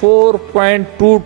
$4.2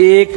$1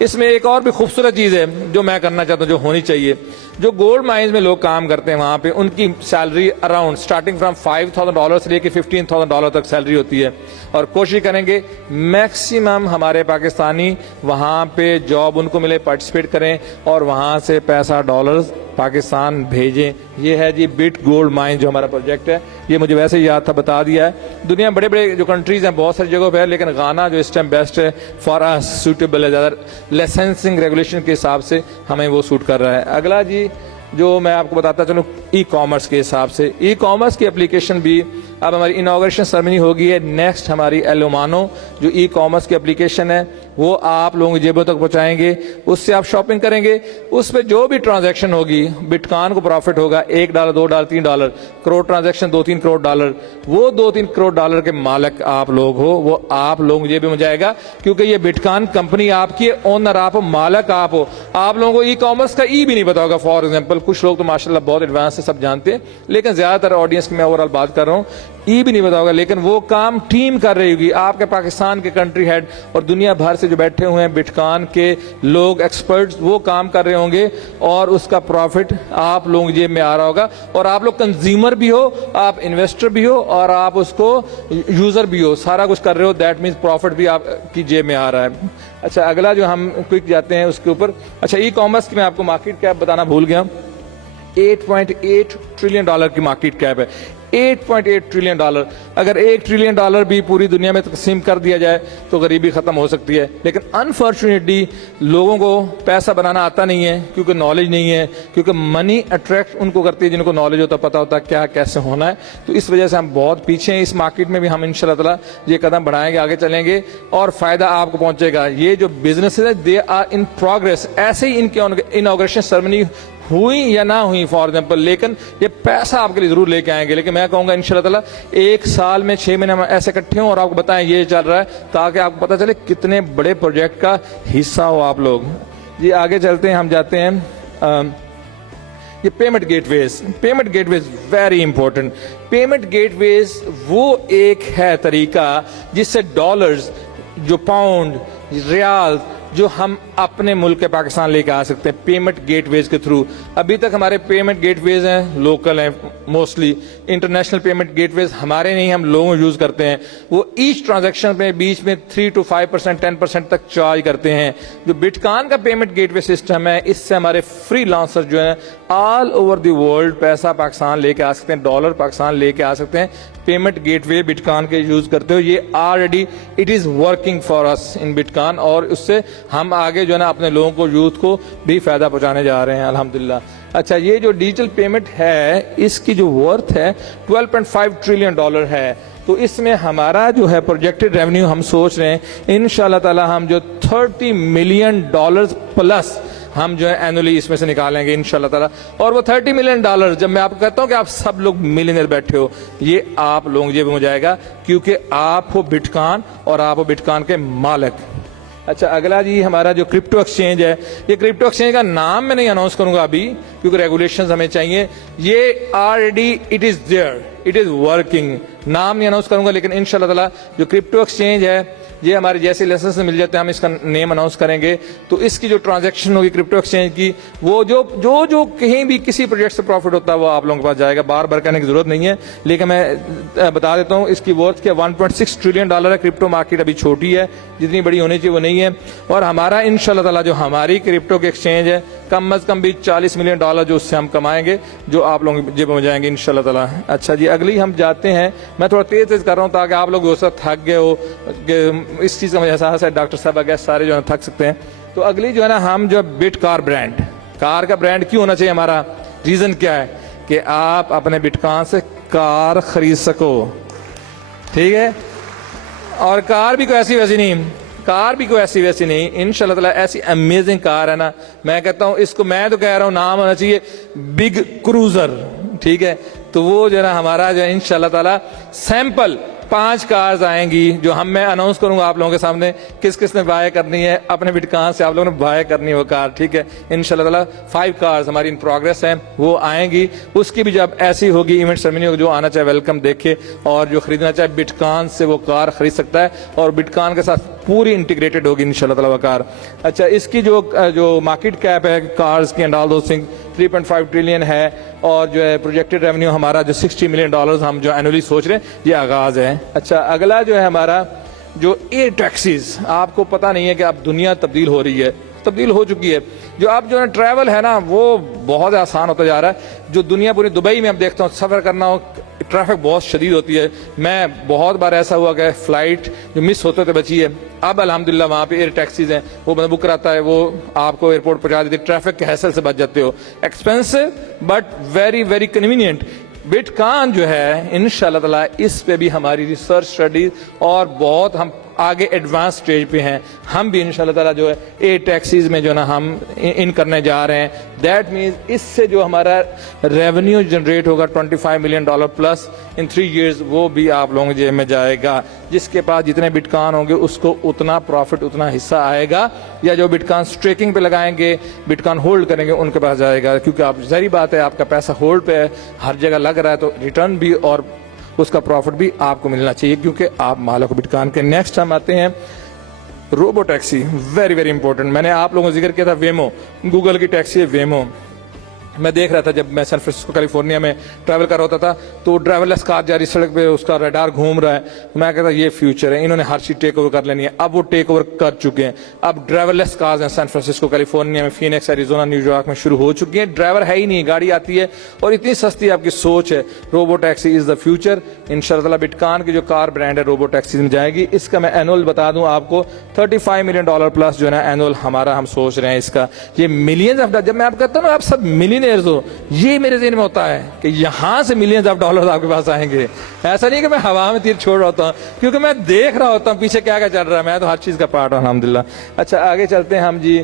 اس میں ایک اور بھی خوبصورت چیز ہے جو میں کرنا چاہتا ہوں، جو ہونی چاہیے. جو گولڈ مائنز میں لوگ کام کرتے ہیں وہاں پہ ان کی سیلری اراؤنڈ اسٹارٹنگ فرام $5,000 سے لے کے $15,000 تک سیلری ہوتی ہے. اور کوشش کریں گے میکسیمم ہمارے پاکستانی وہاں پہ جاب ان کو ملے، پارٹیسپیٹ کریں اور وہاں سے پیسہ ڈالرز پاکستان بھیجیں. یہ ہے جی بٹ گولڈ مائن جو ہمارا پروجیکٹ ہے. یہ مجھے ویسے ہی یاد تھا، بتا دیا ہے. دنیا میں بڑے بڑے جو کنٹریز ہیں بہت ساری جگہوں پہ ہے، لیکن غانا جو اس ٹائم بیسٹ ہے فار اس، سوٹیبل ہے، زیادہ لائسنسنگ ریگولیشن کے حساب سے ہمیں وہ سوٹ کر رہا ہے. اگلا جی جو میں آپ کو بتاتا چلوں ای کامرس کے حساب سے، ای کامرس کی اپلیکیشن بھی اب ہماری انوگریشن سرمنی ہوگی ہے. نیکسٹ ہماری ایلومانو جو ای کامرس کی اپلیکیشن ہے وہ آپ لوگوں کی جیبوں تک پہنچائیں گے. اس سے آپ شاپنگ کریں گے، اس پہ جو بھی ٹرانزیکشن ہوگی بٹکان کو پروفٹ ہوگا. $1 $2 $3 کروڑ ٹرانزیکشن $2-3 کروڑ، وہ $2-3 کروڑ کے مالک آپ لوگ ہو، وہ آپ لوگوں کی جیبوں میں جائے گا کیونکہ یہ بٹکان کمپنی آپ کی، اونر آپ ہو، مالک آپ ہو. آپ لوگوں کو ای کامرس کا ای بھی نہیں پتا ہوگا. فار ایگزامپل کچھ لوگ تو ماشاءاللہ بہت ایڈوانس سے سب جانتے ہیں، لیکن زیادہ تر آڈینس کی میں اوور آل بات کر رہا ہوں، ای بھی نہیں پتا ہوگا. لیکن وہ کام ٹیم کر رہی ہوگی، آپ کے پاکستان کے کنٹری ہیڈ اور دنیا بھر سے جو بیٹھے ہوئے ہیں بٹکان کے لوگ ایکسپرٹس، وہ کام کر رہے ہوں گے اور اس کا پروفٹ آپ لوگوں کی جیب میں آ رہا ہوگا. اور آپ لوگ کنزیومر بھی ہو، آپ انویسٹر بھی ہو اور آپ اس کو یوزر بھی ہو، سارا کچھ کر رہے ہو. دیٹ مینس پروفٹ بھی آپ کی جیب میں آ رہا ہے. اچھا اگلا جو ہم کوئک جاتے ہیں اس کے اوپر. اچھا ای کامرس کی میں آپ کو مارکیٹ کیپ بتانا بھول گیا. $8.8 ٹریلین کی مارکیٹ کیپ ہے. $8.8 ٹریلین. اگر $1 ٹریلین بھی پوری دنیا میں تقسیم کر دیا جائے تو غریبی ختم ہو سکتی ہے. لیکن انفارچونیٹلی لوگوں کو پیسہ بنانا آتا نہیں ہے کیونکہ نالج نہیں ہے، کیونکہ منی اٹریکٹ ان کو کرتی ہے جن کو نالج ہوتا، پتا ہوتا کیا کیسے ہونا ہے. تو اس وجہ سے ہم بہت پیچھے ہیں اس مارکیٹ میں بھی. ہم انشاءاللہ تعالی یہ قدم بڑھائیں گے، آگے چلیں گے اور فائدہ آپ کو پہنچے گا. یہ جو بزنس ہے دے آر ان پروگرس. ایسے ہی ان کی انوگریشن سرمنی ہوئی یا نہ ہوئی فار ایگزامپل، لیکن یہ پیسہ آپ کے لیے ضرور لے کے آئیں گے. لیکن میں کہوں گا انشاءاللہ تعالی 1 سال میں 6 مہینے میں ایسے اکٹھے ہوں اور آپ کو بتائیں یہ چل رہا ہے، تاکہ آپ کو پتہ چلے کتنے بڑے پروجیکٹ کا حصہ ہو آپ لوگ. جی آگے چلتے ہیں، ہم جاتے ہیں یہ پیمنٹ گیٹ ویز. پیمنٹ گیٹ ویز ویری امپورٹنٹ. پیمنٹ گیٹ ویز وہ ایک ہے طریقہ جس سے ڈالرز، جو پاؤنڈ، ریال جو ہم اپنے ملک کے پاکستان لے کے آ سکتے ہیں پیمنٹ گیٹ ویز کے تھرو. ابھی تک ہمارے پیمنٹ گیٹ ویز ہیں لوکل ہیں موسٹلی. انٹرنیشنل پیمنٹ گیٹ ویز ہمارے نہیں، ہم لوگوں یوز کرتے ہیں. وہ ایچ ٹرانزیکشن پہ بیچ میں 3 to 5%، 10% تک چارج کرتے ہیں. جو بٹکان کا پیمنٹ گیٹ وے سسٹم ہے، اس سے ہمارے فری لانسر جو ہیں آل اوور دی ورلڈ پیسہ پاکستان لے کے آ سکتے ہیں، ڈالر پاکستان لے کے آ سکتے ہیں. پیمنٹ گیٹ وے بٹکان کے یوز کرتے ہو. یہ already it is working for us in Bitcoin, اور اس سے ہم آگے جو ہے نا اپنے لوگوں کو، یوتھ کو بھی فائدہ پہنچانے جا رہے ہیں الحمدللہ. اچھا یہ جو ڈیجیٹل پیمنٹ ہے اس کی جو ورتھ ہے $12.5 ٹریلین ہے. تو اس میں ہمارا جو ہے پروجیکٹڈ ریونیو ہم سوچ رہے ہیں انشاءاللہ تعالی ہم جو $30 ملین پلس ہم جو ہے اینولی اس میں سے نکالیں گے انشاءاللہ تعالی. اور وہ $30 ملین جب میں آپ کو کہتا ہوں کہ آپ سب لوگ ملینئر بیٹھے ہو، یہ آپ لوگوں جیب میں ہو جائے گا کیونکہ آپ ہو بٹکان اور آپ ہو بٹکان کے مالک. اچھا اگلا جی ہمارا جو کرپٹو ایکسچینج ہے، یہ کرپٹو ایکسچینج کا نام میں نہیں اناؤنس کروں گا ابھی کیونکہ ریگولیشنز ہمیں چاہیے. یہ already it is there, it is working. نام نہیں اناؤنس کروں گا لیکن انشاءاللہ تعالی جو کرپٹو ایکسچینج ہے یہ ہمارے جیسے لائسنس مل جاتے ہیں ہم اس کا نیم اناؤنس کریں گے. تو اس کی جو ٹرانزیکشن ہوگی کرپٹو ایکسچینج کی، وہ جو کہیں بھی کسی پروجیکٹ سے پروفٹ ہوتا ہے وہ آپ لوگوں کے پاس جائے گا. بار بار کہنے کی ضرورت نہیں ہے لیکن میں بتا دیتا ہوں اس کی ورتھ کیا $1.6 ٹریلین ہے. کرپٹو مارکیٹ ابھی چھوٹی ہے، جتنی بڑی ہونی چاہیے وہ نہیں ہے. اور ہمارا انشاءاللہ تعالی جو ہماری کرپٹو کی ایکسچینج ہے کم از کم بھی $40 ملین جو اس سے ہم کمائیں گے، جو آپ لوگوں کی جیب میں جائیں گے انشاءاللہ تعالی. اچھا جی اگلی ہم جاتے ہیں. میں تھوڑا تیز کر رہا ہوں تاکہ آپ لوگ اس وقت تھک گئے ہو کہ اس چیز کا مجھے احساس ہے. ڈاکٹر صاحب اگے سارے جو ہے تھک سکتے ہیں. تو اگلی جو ہے نا ہم جو بٹ کار برانڈ، کار کا برانڈ کیوں ہونا چاہیے ہمارا؟ ریزن کیا ہے کہ آپ اپنے بٹکان سے کار خرید سکو. ٹھیک ہے، اور کار بھی کوئی ایسی ویسی نہیں، کار بھی کوئی ایسی ویسی نہیں. انشاءاللہ تعالی ایسی امیزنگ کار ہے نا، میں کہتا ہوں اس کو، میں تو کہہ رہا ہوں نام ہونا چاہیے بگ کروزر. ٹھیک ہے، تو وہ جو ہے نا ہمارا جو ہے انشاءاللہ تعالی سیمپل 5 کارز آئیں گی جو میں اناؤنس کروں گا آپ لوگوں کے سامنے, کس کس نے بائی کرنی ہے اپنے بٹکان سے, آپ لوگوں نے بائی کرنی ہے وہ کار, ٹھیک ہے انشاءاللہ تعالی. 5 کارز ہماری ان پروگرس ہیں, وہ آئیں گی. اس کی بھی جب ایسی ہوگی ایونٹ سرمنی ہوگی, جو آنا چاہے ویلکم دیکھے, اور جو خریدنا چاہے بٹکان سے وہ کار خرید سکتا ہے, اور بٹکان کے ساتھ پوری انٹیگریٹڈ ہوگی انشاءاللہ تعالی وہ کار. اچھا, اس کی جو مارکیٹ کیپ ہے کارز کی and all those thing 3.5 trillion ہے, اور جو ہے پروجیکٹڈ ریونیو ہمارا جو $60 ملین ہم جو اینولی سوچ رہے ہیں, یہ آغاز ہے. اچھا, اگلا جو ہے ہمارا جو ایئر ٹیکسیز, آپ کو پتہ نہیں ہے کہ اب دنیا تبدیل ہو رہی ہے, تبدیل ہو چکی ہے. جو اب جو ہے ٹریول ہے نا وہ بہت آسان ہوتا جا رہا ہے. جو دنیا پوری دبئی میں اب دیکھتا ہوں سفر کرنا ہو, ٹریفک بہت شدید ہوتی ہے. میں بہت بار ایسا ہوا کہ فلائٹ جو مس ہوتے تھے بچی ہے, اب الحمدللہ وہاں پہ ایئر ٹیکسیز ہیں, وہ بندہ بک کراتا ہے, وہ آپ کو ایئرپورٹ پہنچا دیتی ہے, ٹریفک کے ہیسل سے بچ جاتے ہو. Expensive but very very convenient. Bitcoin جو ہے انشاءاللہ تعالی اس پہ بھی ہماری ریسرچ اسٹڈیز اور بہت ہم آگے ایڈوانس سٹیج پہ ہیں. ہم بھی انشاءاللہ تعالی جو ہے ایئر ٹیکسیز میں جو نا ہم ان کرنے جا رہے ہیں. دیٹ مینز اس سے جو ہمارا ریونیو جنریٹ ہوگا $25 ملین پلس ان 3 ایئرز, وہ بھی آپ لوگوں کے جیب میں جائے گا. جس کے پاس جتنے بٹکان ہوں گے اس کو اتنا پروفٹ, اتنا حصہ آئے گا. یا جو بٹکان اسٹریکنگ پہ لگائیں گے, بٹکان ہولڈ کریں گے, ان کے پاس جائے گا. کیونکہ آپ ظاہری بات ہے آپ کا پیسہ ہولڈ پہ ہے, ہر جگہ لگ رہا ہے, تو ریٹرن بھی اور اس کا پروفٹ بھی آپ کو ملنا چاہیے کیونکہ آپ مالک بٹکان کے. نیکسٹ ہم آتے ہیں روبو ٹیکسی, ویری ویری امپورٹنٹ. میں نے آپ لوگوں کو ذکر کیا تھا ویمو, گوگل کی ٹیکسی ہے ویمو. میں دیکھ رہا تھا جب میں سین فرانسسکو کیلیفورنیا میں ٹریول کر رہا ہوتا تھا, تو ڈرائیور لیس کار جاری سڑک پہ, اس کا ریڈار گھوم رہا ہے. میں کہتا یہ فیوچر ہے, انہوں نے ہر چیز ٹیک اوور کر لینی ہے. اب وہ ٹیک اوور کر چکے ہیں. اب ڈرائیور لیس کارز ہیں سین فرانسسکو کیلیفورنیا میں, فینکس ایریزونا, نیو یارک میں شروع ہو چکی ہیں. ڈرائیور ہے ہی نہیں, گاڑی آتی ہے اور اتنی سستی آپ کی سوچ ہے. روبو ٹیکسی از دا فیوچر انشاءاللہ تعالی. بٹکان کی جو کار برانڈ ہے روبو ٹیکسی میں جائے گی. اس کا میں اینول بتا دوں آپ کو $35 ملین پلس جو ہے نا اینول ہمارا, ہم سوچ رہے ہیں اس کا. یہ ملینز آف, جب میں آپ کہتا ہوں نا آپ سب ملینئرز ہو, یہ میرے ذہن میں ہوتا ہے کہ یہاں سے ملینز آف ڈالرز آپ کے پاس آئیں گے. ایسا نہیں کہ میں ہوا میں تیر چھوڑ رہا ہوتا ہوں, کیونکہ میں دیکھ رہا ہوتا ہوں پیچھے کیا کیا چل رہا ہے. میں تو ہر چیز کا پارٹ ہوں الحمدللہ. اچھا, آگے چلتے ہیں ہم جی.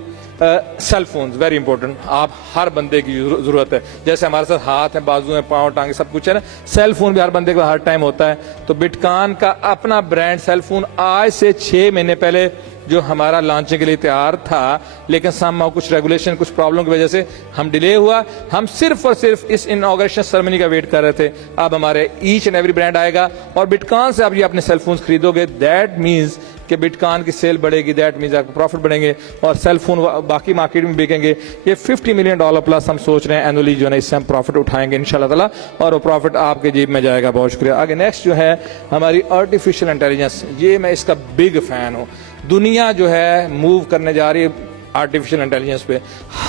سیل فونز ویری امپورٹنٹ, آپ ہر بندے کی ضرورت ہے. جیسے ہمارے ساتھ ہاتھ ہیں, بازو ہیں, پاؤں, ٹانگیں, سب کچھ ہے نا, سیل فون بھی ہر بندے کو ہر ٹائم ہوتا ہے. تو بٹکان کا اپنا برانڈ سیل فون آج سے 6 مہینے پہلے جو ہمارا لانچنگ کے لیے تیار تھا, لیکن سم کچھ ریگولیشن, کچھ پرابلم کی وجہ سے ہم ڈیلے ہوا. ہم صرف اور صرف اس انوگریشن سرمنی کا ویٹ کر رہے تھے. اب ہمارے ایچ اینڈ ایوری برانڈ آئے گا, اور بٹکان سے آپ یہ اپنے سیل فونز خریدو گے. دیٹ مینز کہ بٹکان کی سیل بڑھے گی, دیٹ مینز آپ کو پروفٹ بڑھیں گے, اور سیل فون باقی مارکیٹ میں بکیں گے. یہ $50 ملین پلس ہم سوچ رہے ہیں اینولی جو ہے اس سے ہم پروفٹ اٹھائیں گے انشاءاللہ تعالی, اور وہ پروفٹ آپ کے جیب میں جائے گا. بہت شکریہ. آگے نیکسٹ جو ہے ہماری آرٹیفیشیل انٹیلیجنس, یہ میں اس کا بگ فین ہوں. دنیا جو ہے موو کرنے جا رہی ہے آرٹیفیشل انٹیلیجنس پہ,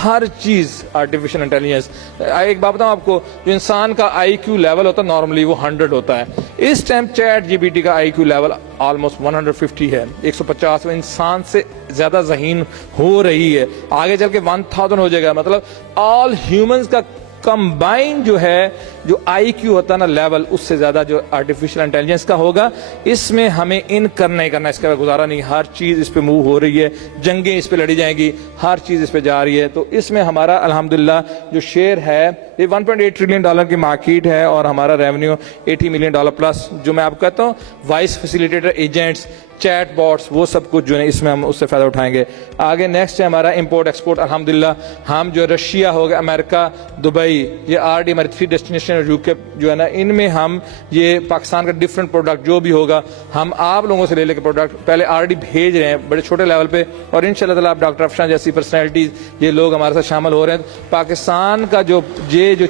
ہر چیز آرٹیفیشل انٹیلیجنس. ایک بات بتاؤں آپ کو, جو انسان کا IQ لیول ہوتا ہے نارملی وہ 100 ہوتا ہے. اس ٹائم چیٹ GPT کا IQ لیول آلموسٹ 150 ہے, 150. انسان سے زیادہ ذہین ہو رہی ہے, آگے چل کے 1000 ہو جائے گا. مطلب آل ہیومنز کا کمبائن جو ہے جو IQ ہوتا ہے نا لیول, اس سے زیادہ جو آرٹیفیشل انٹیلیجنس کا ہوگا. اس میں ہمیں ان کرنا ہی کرنا, اس کا گزارا نہیں. ہر چیز اس پہ موو ہو رہی ہے, جنگیں اس پہ لڑی جائیں گی, ہر چیز اس پہ جا رہی ہے. تو اس میں ہمارا الحمدللہ جو شیئر ہے یہ $1.8 ٹریلین کی مارکیٹ ہے, اور ہمارا ریونیو $80 ملین پلس. جو میں آپ کو کہتا ہوں voice facilitator, agents, chat bots, وہ سب کچھ جو ہے اس میں ہم اس سے فائدہ اٹھائیں گے. آگے نیکسٹ ہے ہمارا امپورٹ ایکسپورٹ. الحمدللہ ہم جو رشیا ہو گیا, امریکہ, دبئی, یہ RD ہماری 3 ڈیسٹینیشن, اور UK جو ہے نا, ان میں ہم یہ پاکستان کا ڈفرینٹ پروڈکٹ جو بھی ہوگا ہم آپ لوگوں سے لے کے پروڈکٹ پہلے RD بھیج رہے ہیں بڑے چھوٹے لیول پہ. اور انشاءاللہ تعالی آپ ڈاکٹر افشان جیسی پرسنالٹیز, یہ لوگ ہمارے ساتھ شامل ہو رہے ہیں. پاکستان کا جو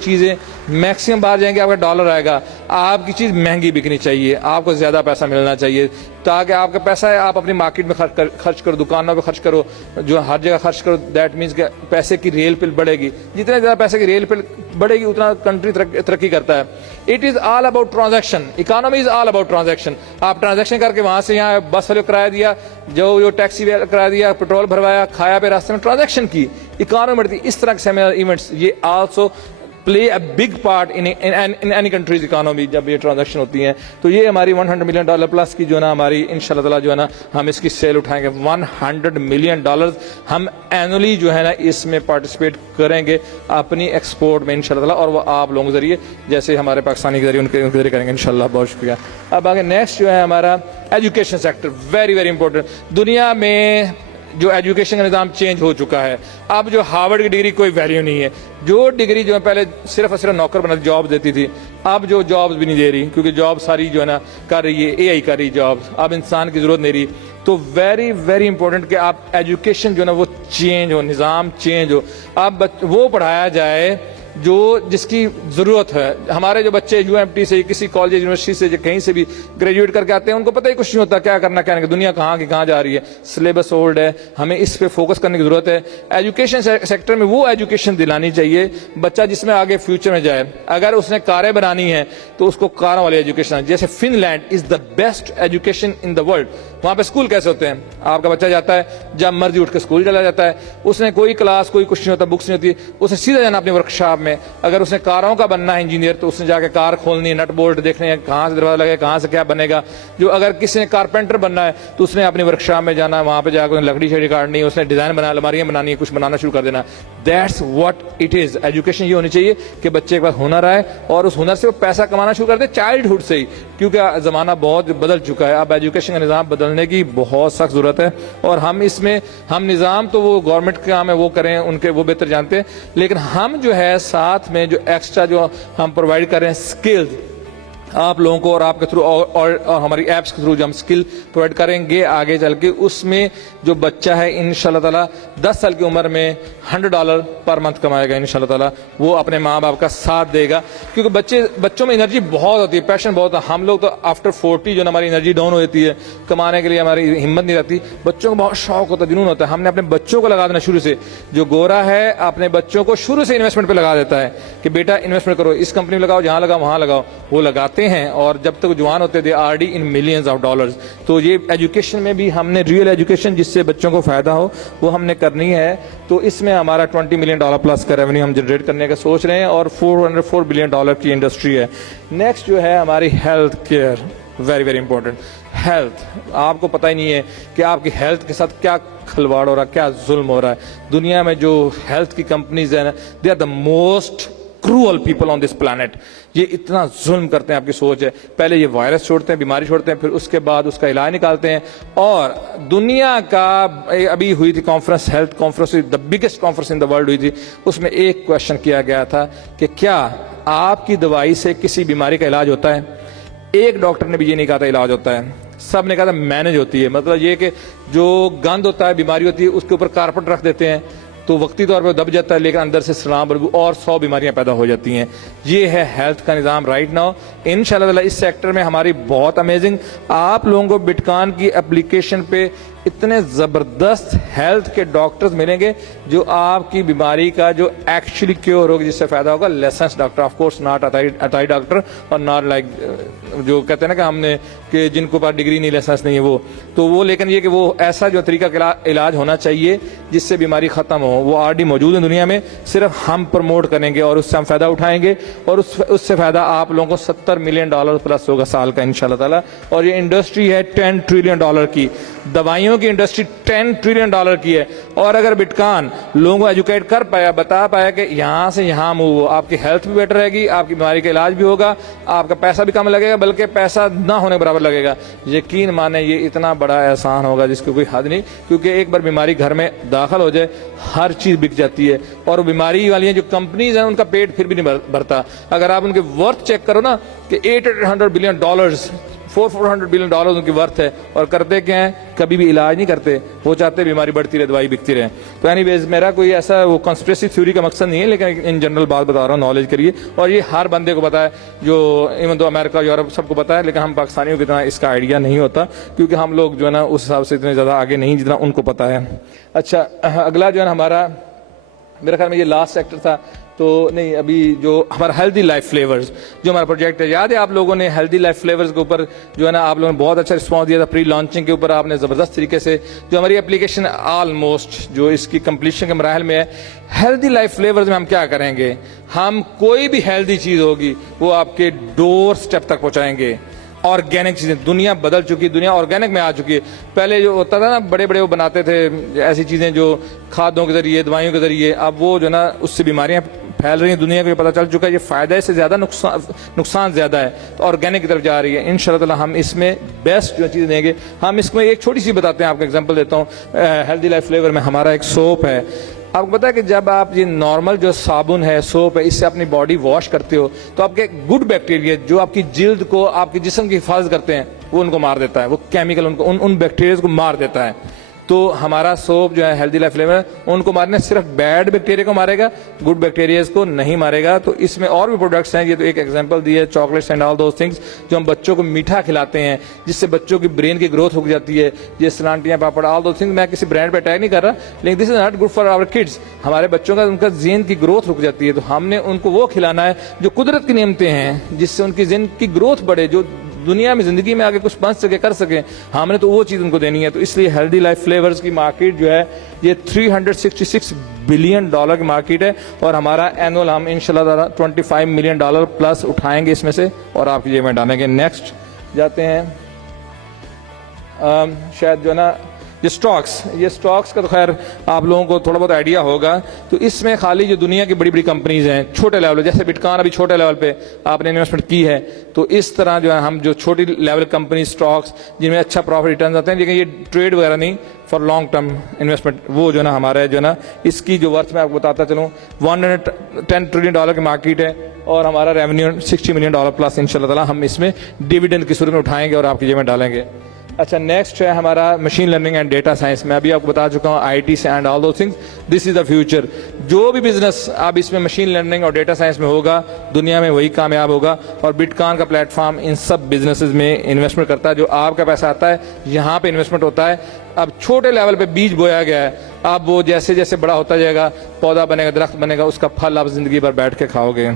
چیزیں میکسیمم باہر جائیں گے, آپ کا ڈالر آئے گا, آپ کی چیز مہنگی بکنی چاہیے, آپ کو زیادہ پیسہ ملنا چاہیے, تاکہ آپ کا پیسہ ہے آپ اپنی مارکیٹ میں خرچ کرو, دکانوں پہ خرچ کرو, جو ہر جگہ خرچ کرو. دیٹ مینس کہ پیسے کی ریل پل بڑھے گی, جتنے زیادہ پیسے کی ریل پل بڑھے گی اتنا کنٹری ترقی کرتا ہے. It is all about transaction, economy is all about transaction. آپ ٹرانزیکشن کر کے وہاں سے یہاں بس والے کرایہ دیا, جو ٹیکسی کرایہ دیا, پیٹرول بھروایا, کھایا پہ راستے میں, ٹرانزیکشن کی, اکانومی بڑھتی. اس طرح کے سیمینار ایونٹس یہ also play a big part in any country's economy جب یہ ٹرانزیکشن ہوتی ہیں. تو یہ ہماری $100 million پلس کی جو ہے نا ہماری انشاءاللہ تعالیٰ جو ہے نا ہم اس کی سیل اٹھائیں گے. $100 million ہم اینولی جو ہے نا اس میں پارٹیسپیٹ کریں گے اپنی ایکسپورٹ میں انشاءاللہ تعالیٰ, اور وہ آپ لوگوں کے ذریعے جیسے ہمارے پاکستانی کے ذریعے ان کے ذریعے کریں گے انشاءاللہ. بہت شکریہ. اب آگے نیکسٹ جو ہے ہمارا education sector, very very important. دنیا میں جو ایجوکیشن کا نظام چینج ہو چکا ہے. اب جو ہارورڈ کی ڈگری کوئی ویلیو نہیں ہے. جو ڈگری جو ہے پہلے صرف اور صرف نوکر بنا جاب دیتی تھی, اب جو جابز بھی نہیں دے رہی, کیونکہ جاب ساری جو ہے نا کر رہی ہے AI کر رہی جاب, اب انسان کی ضرورت نہیں رہی. تو ویری ویری امپورٹنٹ کہ آپ ایجوکیشن جو ہے نا وہ چینج ہو, نظام چینج ہو. اب وہ پڑھایا جائے جو جس کی ضرورت ہے. ہمارے جو بچے UMT سے کسی کالج یونیورسٹی سے کہیں سے بھی گریجویٹ کر کے آتے ہیں, ان کو پتہ ہی کچھ نہیں ہوتا کیا کرنا کیا نہیں, دنیا کہاں کی کہاں جا رہی ہے. سلیبس اولڈ ہے, ہمیں اس پہ فوکس کرنے کی ضرورت ہے. ایجوکیشن سیکٹر میں وہ ایجوکیشن دلانی چاہیے بچہ جس میں آگے فیوچر میں جائے. اگر اس نے کاریں بنانی ہے تو اس کو کاروں والی ایجوکیشن, جیسے Finland is the best education in the world. وہاں پہ اسکول کیسے ہوتے ہیں, آپ کا بچہ جاتا ہے جب مرضی اٹھ کے اسکول چلا جاتا ہے, اس نے کوئی کلاس کوئی کچھ نہیں ہوتا, بکس نہیں ہوتی, اس نے سیدھا جانا اپنی ورکشاپ میں. اگر اس نے کاروں کا بننا ہے انجینئر تو اس نے جا کے کار کھولنی ہے, نٹ بولٹ دیکھنے ہیں کہاں سے دروازہ لگے, کہاں سے کیا بنے گا. جو اگر کسی نے کارپینٹر بننا ہے تو اس نے اپنی ورکشاپ میں جانا ہے, وہاں پہ جا کے لکڑی شکڑی کاٹنی ہے, اس نے ڈیزائن بنا الماریاں بنانی ہے, کچھ بنانا شروع کر دینا. That's what it is. Education یہ ہونی چاہیے کہ بچے کے پاس ہنر آئے اور اس ہنر سے وہ پیسہ کمانا شروع کر دے چائلڈ ہوڈ سے ہی, کیونکہ زمانہ بہت بدل چکا ہے. اب ایجوکیشن کا نظام بدلنے کی بہت سخت ضرورت ہے, اور ہم اس میں ہم نظام تو وہ گورنمنٹ کے کام ہے وہ کریں, ان کے وہ بہتر جانتے ہیں, لیکن ہم جو ہے ساتھ میں جو ایکسٹرا جو ہم پرووائڈ کر رہے ہیں اسکلز آپ لوگوں کو, اور آپ کے تھرو اور ہماری ایپس کے تھرو جو ہم اسکل پرووائڈ کریں گے آگے چل کے, اس میں جو بچہ ہے انشاءاللہ تعالیٰ 10 سال کی عمر میں $100 پر منتھ کمائے گا انشاءاللہ تعالیٰ. وہ اپنے ماں باپ کا ساتھ دے گا, کیونکہ بچوں میں انرجی بہت ہوتی ہے, پیشن بہت ہے. ہم لوگ تو آفٹر 40 جو ہماری انرجی ڈاؤن ہو جاتی ہے, کمانے کے لیے ہماری ہمت نہیں رہتی. بچوں کو بہت شوق ہوتا ہے, جنون ہوتا ہے. ہم نے اپنے بچوں کو لگا دینا شروع سے. جو گورا ہے اپنے بچوں کو شروع سے انویسٹمنٹ پہ لگا دیتا ہے کہ بیٹا انویسٹمنٹ کرو, اس کمپنی میں لگاؤ, جہاں لگاؤ وہاں لگاؤ. وہ لگاتے ہیں, اور جب تک جوان ہوتے تھے RD in millions of dollars. تو یہ ایجوکیشن میں بھی ہم نے ریئل ایجوکیشن جس سے بچوں کو فائدہ ہو وہ ہم نے کرنی ہے. تو اس میں ہمارا $20 million پلس کا ریونیو ہم جنریٹ کرنے کا سوچ رہے ہیں, اور $404 billion کی انڈسٹری ہے. نیکسٹ جو ہے ہماری health care, very very important. Health, آپ کو پتہ ہی نہیں ہے کہ آپ کی ہیلتھ کے ساتھ کیا کھلواڑ ہو رہا ہے, کیا ظلم ہو رہا ہے. دنیا میں جو ہیلتھ کی کمپنیز ہیں they are the most cruel people on this planet. یہ اتنا ظلم کرتے ہیں, آپ کی سوچ ہے. پہلے یہ وائرس چھوڑتے ہیں, بیماری چھوڑتے ہیں, پھر اس کے بعد اس کا علاج نکالتے ہیں. اور دنیا کا ابھی ہوئی تھی conference, health conference, the biggest conference in the world ہوئی تھی. اس میں ایک کوشچن کیا گیا تھا کہ کیا آپ کی دوائی سے کسی بیماری کا علاج ہوتا ہے؟ ایک ڈاکٹر نے بھی یہ نہیں کہا تھا علاج ہوتا ہے, سب نے کہا تھا مینج ہوتی ہے. مطلب یہ کہ جو گند ہوتا ہے, بیماری ہوتی ہے, اس کے اوپر کارپٹ رکھ دیتے ہیں تو وقتی طور پہ دب جاتا ہے, لیکن اندر سے سلام بدبو اور 100 بیماریاں پیدا ہو جاتی ہیں. یہ ہے ہیلتھ کا نظام رائٹ ناؤ. انشاءاللہ تعالیٰ اس سیکٹر میں ہماری بہت امیزنگ. آپ لوگوں کو بٹکان کی اپلیکیشن پہ اتنے زبردست ہیلتھ کے ڈاکٹرز ملیں گے جو آپ کی بیماری کا جو ایکچولی کیور ہوگی, جس سے فائدہ ہوگا. Licence doctor, of course not عطائی ڈاکٹر, اور ناٹ لائک جو کہتے ہیں نا کہ ہم نے کہ جن کو پاس ڈگری نہیں, لائسنس نہیں ہے وہ تو وہ, لیکن یہ کہ وہ ایسا جو طریقہ کا علاج ہونا چاہیے جس سے بیماری ختم ہو. وہ آلریڈی موجود ہے دنیا میں, صرف ہم پروموٹ کریں گے اور اس سے ہم فائدہ اٹھائیں گے, اور اس سے فائدہ آپ لوگوں کو $70 million پلس ہوگا سال کا انشاءاللہ تعالیٰ. اور یہ انڈسٹری ہے $10 trillion کی, دوائیوں کی انڈسٹری $10 trillion کی ہے. اور اگر بٹکان لوگوں کو ایجوکیٹ کر پایا, بتا پایا کہ یہاں سے یہاں موو ہو, آپ کی ہیلتھ بھی بیٹر رہے گی, آپ کی بیماری کا علاج بھی ہوگا, آپ کا پیسہ بھی کم لگے گا, بلکہ پیسہ نہ ہونے برابر لگے گا. یقین مانے یہ اتنا بڑا احسان ہوگا جس کی کوئی حد نہیں, کیونکہ ایک بار بیماری گھر میں داخل ہو جائے ہر چیز بک جاتی ہے. اور بیماری والی جو کمپنیز ہیں ان کا پیٹ پھر بھی نہیں بھرتا. اگر آپ ان کے ورتھ چیک کرو نا کہ $800 billion, $400 billion ان کی ورتھ ہے, اور کرتے کیا ہیں, کبھی بھی علاج نہیں کرتے. وہ چاہتے بیماری بڑھتی رہے, دوائی بکتی رہے. تو اینی ویز میرا کوئی ایسا وہ کنسپریسی تھیوری کا مقصد نہیں ہے, لیکن ان جنرل بات بتا رہا ہوں, نالج کریے. اور یہ ہر بندے کو پتا ہے, جو ایون تو امریکہ یورپ سب کو پتا ہے, لیکن ہم پاکستانیوں کی اتنا اس کا آئیڈیا نہیں ہوتا, کیونکہ ہم لوگ جو ہے نا اس حساب سے اتنے زیادہ آگے نہیں جتنا ان کو پتا ہے. اچھا, اگلا جو ہے نا ہمارا, میرے خیال میں یہ لاسٹ سیکٹر تھا تو نہیں ابھی جو ہمارا ہیلدی لائف فلیورز جو ہمارا پروجیکٹ ہے، یاد ہے آپ لوگوں نے ہیلدی لائف فلیورز کے اوپر جو ہے نا آپ لوگوں نے بہت اچھا رسپانس دیا تھا، پری لانچنگ کے اوپر آپ نے زبردست طریقے سے جو ہماری اپلیکیشن آلموسٹ جو اس کی کمپلیشن کے مراحل میں ہے. ہیلدی لائف فلیورز میں ہم کیا کریں گے، ہم کوئی بھی ہیلدی چیز ہوگی وہ آپ کے ڈور سٹیپ تک پہنچائیں گے. آرگینک چیزیں، دنیا بدل چکی، دنیا آرگینک میں آ چکی ہے. پہلے جو ہوتا تھا نا بڑے بڑے وہ بناتے تھے ایسی چیزیں جو کھادوں کے ذریعے، دوائیوں کے ذریعے، اب وہ جو ہے نا اس سے بیماریاں پھیل رہی ہیں. دنیا کو یہ پتہ چل چکا ہے یہ فائدہ سے زیادہ نقصان زیادہ ہے، تو آرگینک کی طرف جا رہی ہے. ان شاء اللہ تعالیٰ ہم اس میں بیسٹ جو چیزیں دیں گے. ہم اس میں ایک چھوٹی سی بتاتے ہیں، آپ کو ایگزامپل دیتا ہوں. ہیلدی لائف فلیور میں ہمارا ایک سوپ ہے. آپ کو پتا ہے کہ جب آپ یہ نارمل جو صابن ہے، سوپ ہے، اس سے اپنی باڈی واش کرتے ہو تو آپ کے گڈ بیکٹیریا جو آپ کی جلد کو، آپ کے جسم کی حفاظت کرتے ہیں، وہ ان کو مار دیتا ہے. وہ کیمیکل ان بیکٹیریاز کو مار دیتا ہے. تو ہمارا سوپ جو ہے ہیلدی لائف فلیور ان کو مارنے صرف بیڈ بیکٹیریا کو مارے گا، گڈ بیکٹیریاز کو نہیں مارے گا. تو اس میں اور بھی پروڈکٹس ہیں. یہ تو ایک ایگزامپل دی ہے، chocolates and all those things جو ہم بچوں کو میٹھا کھلاتے ہیں جس سے بچوں کی برین کی گروتھ رک جاتی ہے. یہ سلانٹیاں، پاپڑ، آل دوز تھنگس. میں کسی برانڈ پہ اٹیک نہیں کر رہا، لیکن this is not good for our kids. ہمارے بچوں کا ان کا ذہن کی گروتھ رک جاتی ہے، تو ہم نے ان کو وہ کھلانا ہے جو قدرت کی نعمتیں ہیں جس سے ان کی ذہن کی گروتھ بڑھے، جو دنیا میں زندگی میں آگے کچھ بن سکے، کر سکیں. ہم نے تو وہ چیز ان کو دینی ہے. تو اس لیے ہیلدی لائف فلیورز کی مارکیٹ جو ہے یہ $366 بلین کی مارکیٹ ہے، اور ہمارا اینول ہم انشاءاللہ تعالیٰ $25 ملین پلس اٹھائیں گے اس میں سے اور آپ کی جیب میں ڈالیں گے. نیکسٹ جاتے ہیں. شاید جو ہے نا یہ سٹاکس کا تو خیر آپ لوگوں کو تھوڑا بہت آئیڈیا ہوگا. تو اس میں خالی جو دنیا کی بڑی بڑی کمپنیز ہیں چھوٹے لیول پہ، جیسے بٹکان ابھی چھوٹے لیول پہ آپ نے انویسٹمنٹ کی ہے، تو اس طرح جو ہے ہم جو چھوٹی لیول کمپنی سٹاکس جن میں اچھا پروفٹ ریٹرنز آتے ہیں، لیکن یہ ٹریڈ وغیرہ نہیں، فار لانگ ٹرم انویسٹمنٹ، وہ جو ہے نا ہمارا جو ہے نا اس کی جو ورتھ میں آپ کو بتاتا چلوں $110 ٹریلین کی مارکیٹ ہے، اور ہمارا ریونیو $60 ملین پلس ان شاء اللہ تعالیٰ ہم اس میں ڈیویڈنڈ کی صورت میں اٹھائیں گے اور آپ کی جیب میں ڈالیں گے. اچھا نیکسٹ ہے ہمارا machine learning and data science. میں ابھی آپ کو بتا چکا ہوں آئی ٹی سے and all those things, this is the future. جو بھی بزنس اب اس میں مشین لرننگ اور ڈیٹا سائنس میں ہوگا دنیا میں وہی کامیاب ہوگا. اور بٹکان کا پلیٹ فارم ان سب بزنسز میں انویسٹمنٹ کرتا ہے. جو آپ کا پیسہ آتا ہے یہاں پہ انویسٹمنٹ ہوتا ہے. اب چھوٹے لیول پہ بیج بویا گیا ہے، اب وہ جیسے جیسے بڑا ہوتا جائے گا، پودا بنے گا، درخت بنے گا، اس کا پھل آپ زندگی بھر بیٹھ کے کھاؤ گے.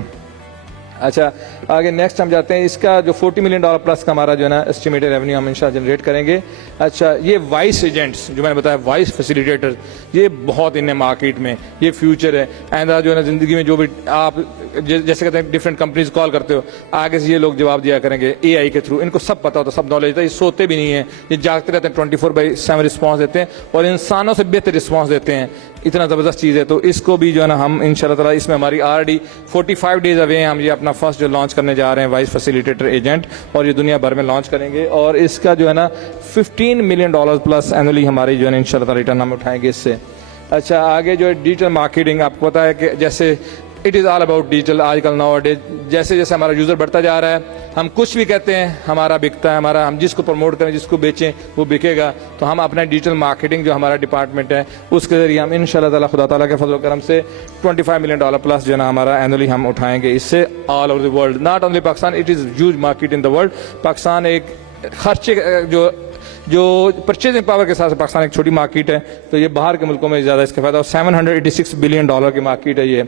اچھا آگے نیکسٹ ہم جاتے ہیں. اس کا جو $40 ملین پلس کا ہمارا جو ہے نا اسٹیمیٹڈ ریونیو ہم انشاءاللہ جنریٹ کریں گے. اچھا یہ وائس ایجنٹس جو میں نے بتایا، وائس فیسیلیٹیٹر، یہ بہت ان مارکیٹ میں یہ فیوچر ہے. آئندہ جو ہے نا زندگی میں جو بھی آپ جیسے کہتے ہیں ڈفرینٹ کمپنیز کال کرتے ہو، آگے سے یہ لوگ جواب دیا کریں گے اے آئی کے تھرو. ان کو سب پتا ہوتا ہے، سب نالج ہوتا ہے. یہ سوتے بھی نہیں ہیں، یہ جاگتے رہتے ہیں، 24/7 رسپانس دیتے ہیں اور انسانوں سے بہتر رسپانس دیتے ہیں. اتنا زبردست چیز ہے. تو اس کو بھی جو ہے نا ہم ان شاء اللہ تعالیٰ اس میں ہماری آلریڈی 45 days اوے ہیں. ہم یہ اپنا فرسٹ جو لانچ کرنے جا رہے ہیں وائس فیسیلیٹیٹر ایجنٹ، اور یہ دنیا بھر میں لانچ کریں گے. اور اس کا جو ہے نا $15 ملین پلس اینولی ہماری جو ہے نا ان شاء اللہ تعالیٰ ریٹرن ہم اٹھائیں گے اس سے. اچھا آگے جو ہے ڈیجیٹل مارکیٹنگ، آپ کو پتا ہے کہ جیسے it is all about digital. آج کل ناؤ ڈیز جیسے جیسے ہمارا یوزر بڑھتا جا رہا ہے، ہم کچھ بھی کہتے ہیں ہمارا بکتا ہے، ہمارا ہم جس کو پروموٹ کریں، جس کو بیچیں وہ بکے گا. تو ہم اپنا ڈیجیٹل مارکیٹنگ جو ہمارا ڈپارٹمنٹ ہے اس کے ذریعے ہم ان شاء اللہ تعالیٰ خدا تعالیٰ کے فضل و کرم سے $25 ملین پلس جو ہے نا ہمارا اینولی ہم اٹھائیں گے اس سے all over the world. Not only Pakistan, it is huge market in the world. Pakistan ایک خرچے جو پرچیزنگ پاور کے ساتھ پاکستان ایک چھوٹی مارکیٹ ہے، تو یہ باہر کے ملکوں میں زیادہ اس کا فائدہ. اور $786 بلین کی مارکیٹ ہے یہ.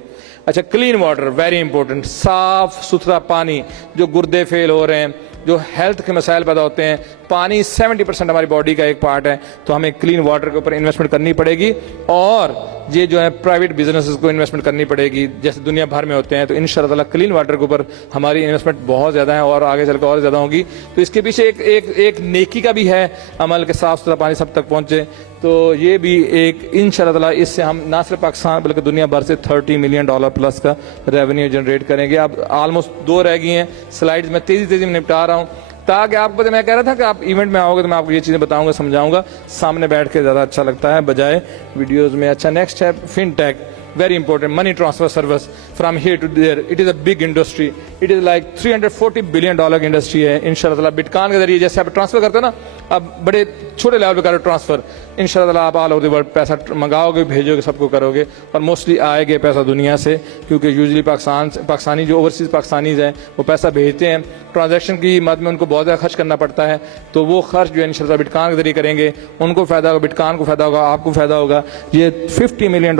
اچھا کلین واٹر ویری امپورٹنٹ، صاف ستھرا پانی. جو گردے فیل ہو رہے ہیں، جو ہیلتھ کے مسائل پیدا ہوتے ہیں، پانی 70% ہماری باڈی کا ایک پارٹ ہے. تو ہمیں کلین واٹر کے اوپر انویسٹمنٹ کرنی پڑے گی، اور یہ جو ہے پرائیویٹ بزنسز کو انویسٹمنٹ کرنی پڑے گی جیسے دنیا بھر میں ہوتے ہیں. تو ان شاء اللہ تعالیٰ کلین واٹر کے اوپر ہماری انویسٹمنٹ بہت زیادہ ہے اور آگے چل کے اور زیادہ ہوگی. تو اس کے پیچھے ایک نیکی کا بھی ہے عمل کہ صاف ستھرا پانی سب تک پہنچے. تو یہ بھی ایک ان شاء اللہ تعالیٰ اس سے ہم نہ صرف پاکستان بلکہ دنیا بھر سے $30 ملین پلس کا ریونیو جنریٹ کریں گے. اب آلموسٹ 2 رہ گئی ہیں سلائڈز، میں تیزی میں نپٹا رہا ہوں تاکہ آپ کو، میں کہہ رہا تھا کہ آپ ایونٹ میں آؤ گے تو میں آپ کو یہ چیزیں بتاؤں گا، سمجھاؤں گا. سامنے بیٹھ کے زیادہ اچھا لگتا ہے بجائے ویڈیوز میں. اچھا نیکسٹ ہے فن ٹیک، very important money transfer service from here to there. It is a big industry. It is like $340 billion industry ہے. انشاءاللہ تعالیٰ بٹکان کے ذریعے جیسے آپ ٹرانسفر کرتے ہیں نا، اب بڑے چھوٹے لیول پہ کرو ٹرانسفر، انشاءاللہ تعالیٰ آپ آل اوور دی ورلڈ پیسہ منگاؤ گے، بھیجو گے، سب کو کرو گے. اور موسٹلی آئے گے پیسہ دنیا سے، کیونکہ یوزلی پاکستانی جو اوورسیز پاکستانیز ہیں وہ پیسہ بھیجتے ہیں. ٹرانزیکشن کی مد میں ان کو بہت زیادہ خرچ کرنا پڑتا ہے، تو وہ خرچ جو ہے انشاءاللہ بٹکان کے ذریعے کریں گے. ان کو فائدہ ہوگا، بٹکان کو فائدہ ہوگا، آپ کو فائدہ ہوگا. یہ $50 ملین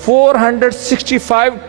$465